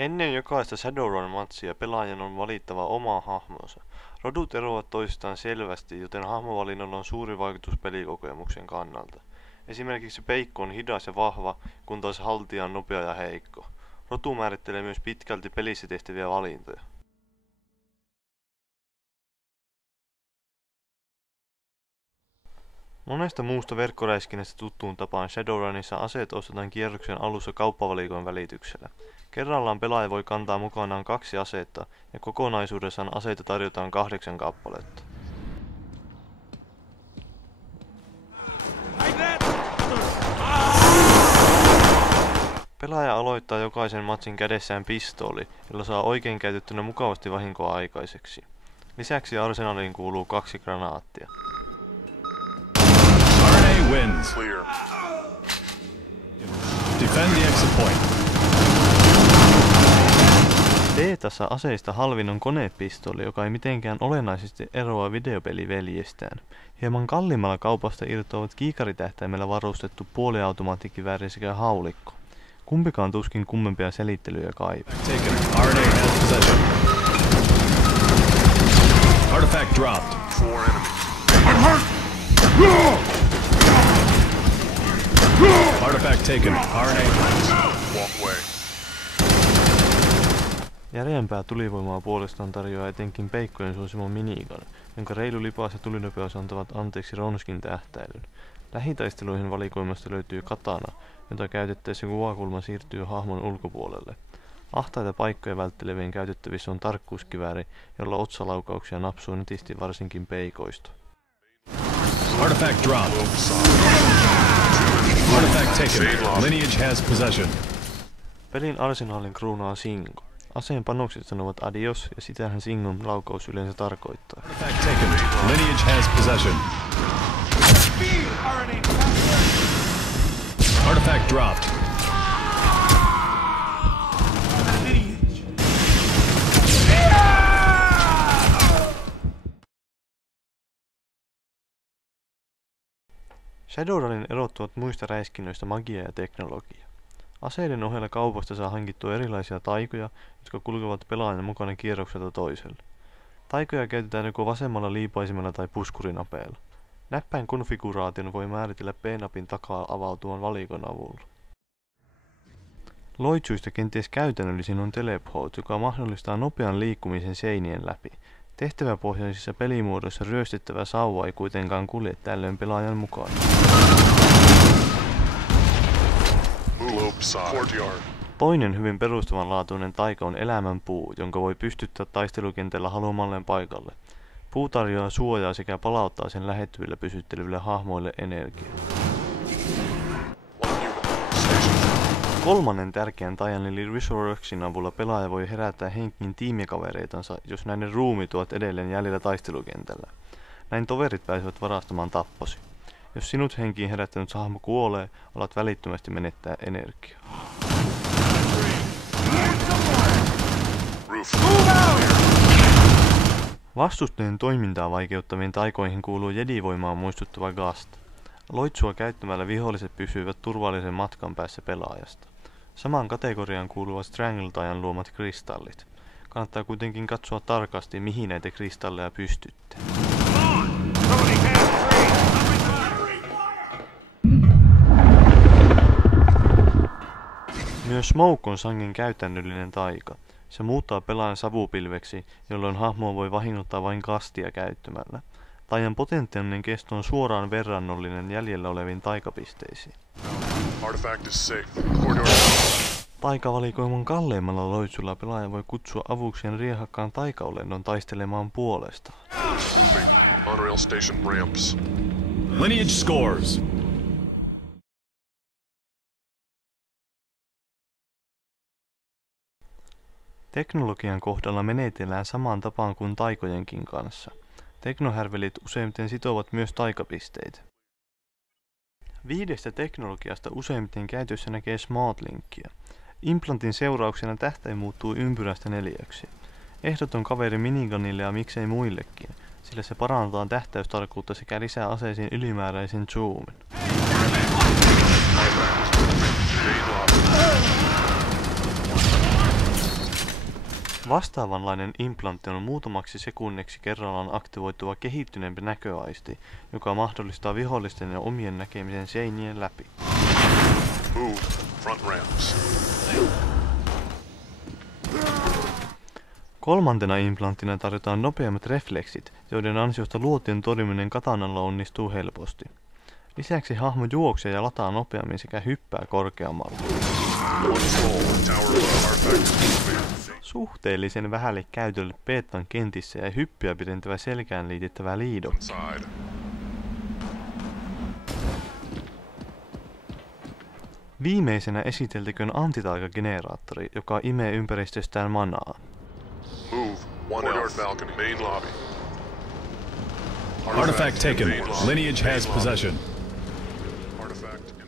Ennen jokaista Shadowrun-matsia pelaajan on valittava oma hahmonsa. Rodut eroavat toisistaan selvästi, joten hahmovalinnalla on suuri vaikutus pelikokemuksen kannalta. Esimerkiksi peikko on hidas ja vahva, kun taas haltija on nopea ja heikko. Rotu määrittelee myös pitkälti pelissä tehtäviä valintoja. Monesta muusta verkkoräiskinnästä tuttuun tapaan Shadowrunissa aseet ostetaan kierroksen alussa kauppavalikon välityksellä. Kerrallaan pelaaja voi kantaa mukanaan 2 asetta ja kokonaisuudessaan aseita tarjotaan 8 kappaletta. Pelaaja aloittaa jokaisen matsin kädessään pistooli, jolla saa oikein käytettynä mukavasti vahinkoa aikaiseksi. Lisäksi arsenaaliin kuuluu 2 granaattia. RNA wins. Clear. Defend the exit point. Beetassa aseista halvin on konepistooli, joka ei mitenkään olennaisesti eroa videopeliveljestään. Hieman kalliimmalla kaupasta irtoavat kiikaritähtäimellä varustettu puoliautomaattikivääri sekä haulikko. Kumpikaan tuskin kummempia selittelyjä kaipaa. Artifact dropped. 4 enemies. Artifact taken. Walk away. Järeämpää tulivoimaa puolestaan tarjoaa etenkin peikkojen suosima minigun, jonka reilu lipas ja tulinopeus antavat anteeksi ronskin tähtäilyn. Lähitaisteluihin valikoimasta löytyy katana, jota käytettäessä kuvakulma siirtyy hahmon ulkopuolelle. Ahtaita paikkoja välttelevien käytettävissä on tarkkuuskivääri, jolla otsalaukauksia napsuu netisti varsinkin peikoista. Artifact dropped. Artifact taken. Lineage has possession. Pelin arsenaalin kruunaa Singo. Aseen panokset sanovat adios, ja sitähän Singon laukaus yleensä tarkoittaa. Artifact taken. Lineage has possession. Artifact dropped. Shadowrunin erottuvat muista räiskinnöistä magia ja teknologia. Aseiden ohella kaupasta saa hankittua erilaisia taikoja, jotka kulkevat pelaajan mukana kierrokselta toiselle. Taikoja käytetään joko vasemmalla liipaisimella tai puskurinapeella. Näppäin konfiguraation voi määritellä P-napin takaa avautuvan valikon avulla. Loitsuista kenties käytännöllisin on teleport, joka mahdollistaa nopean liikkumisen seinien läpi. Tehtäväpohjaisissa pelimuodoissa ryöstettävä sauva ei kuitenkaan kulje tällöin pelaajan mukaan. Toinen hyvin perustavanlaatuinen taika on elämän puu, jonka voi pystyttää taistelukentällä haluamalleen paikalle. Puu tarjoaa suojaa sekä palauttaa sen lähettyvillä pysytteleville hahmoille energiaa. Kolmannen tärkeän taian eli Resurrectin avulla pelaaja voi herättää henkiin tiimikavereitansa, jos näiden ruumiit ovat edelleen jäljellä taistelukentällä. Näin toverit pääsevät varastamaan tapposi. Jos sinut henkiin herättänyt hahmo kuolee, alat välittömästi menettää energiaa. Vastustajien toimintaa vaikeuttaviin taikoihin kuuluu jedivoimaan muistuttava Gast. Loitsua käyttämällä viholliset pysyvät turvallisen matkan päässä pelaajasta. Samaan kategoriaan kuuluvat Strangle-taian luomat kristallit. Kannattaa kuitenkin katsoa tarkasti, mihin näitä kristalleja pystytte. Myös Smoke on sangen käytännöllinen taika. Se muuttaa pelaajan savupilveksi, jolloin hahmoa voi vahingoittaa vain kastia käyttämällä. Taian potentiaalinen kesto on suoraan verrannollinen jäljellä oleviin taikapisteisiin. Taikavalikoiman kalleimmalla loitsulla pelaaja voi kutsua avuksien riehakkaan taikaolennon taistelemaan puolesta. Lineage scores. Teknologian kohdalla menetellään samaan tapaan kuin taikojenkin kanssa. Teknohärvelit useimmiten sitovat myös taikapisteitä. 5 teknologiasta useimmiten käytössä näkee SmartLinkia. Implantin seurauksena tähtäin muuttuu ympyrästä neliöksi. Ehdoton kaveri minigunille ja miksei muillekin, sillä se parantaa tähtäystarkkuutta sekä lisää aseisiin ylimääräisen zoomin. Vastaavanlainen implantti on muutamaksi sekunniksi kerrallaan aktivoituva kehittyneempi näköaisti, joka mahdollistaa vihollisten ja omien näkemisen seinien läpi. Move. Front ramps. Kolmantena implanttina tarjotaan nopeammat refleksit, joiden ansiosta luotien torjuminen katanalla onnistuu helposti. Lisäksi hahmo juoksee ja lataa nopeammin sekä hyppää korkeammalla. Suhteellisen vähälle käytölle beetan kentissä ja hyppyä pidentävä selkään liitettävä liido. Viimeisenä esiteltäköön antitaikageneraattori, joka imee ympäristöstään manaa. Move. One north balcony. Main lobby. Artifact taken. Lineage has possession. Artifact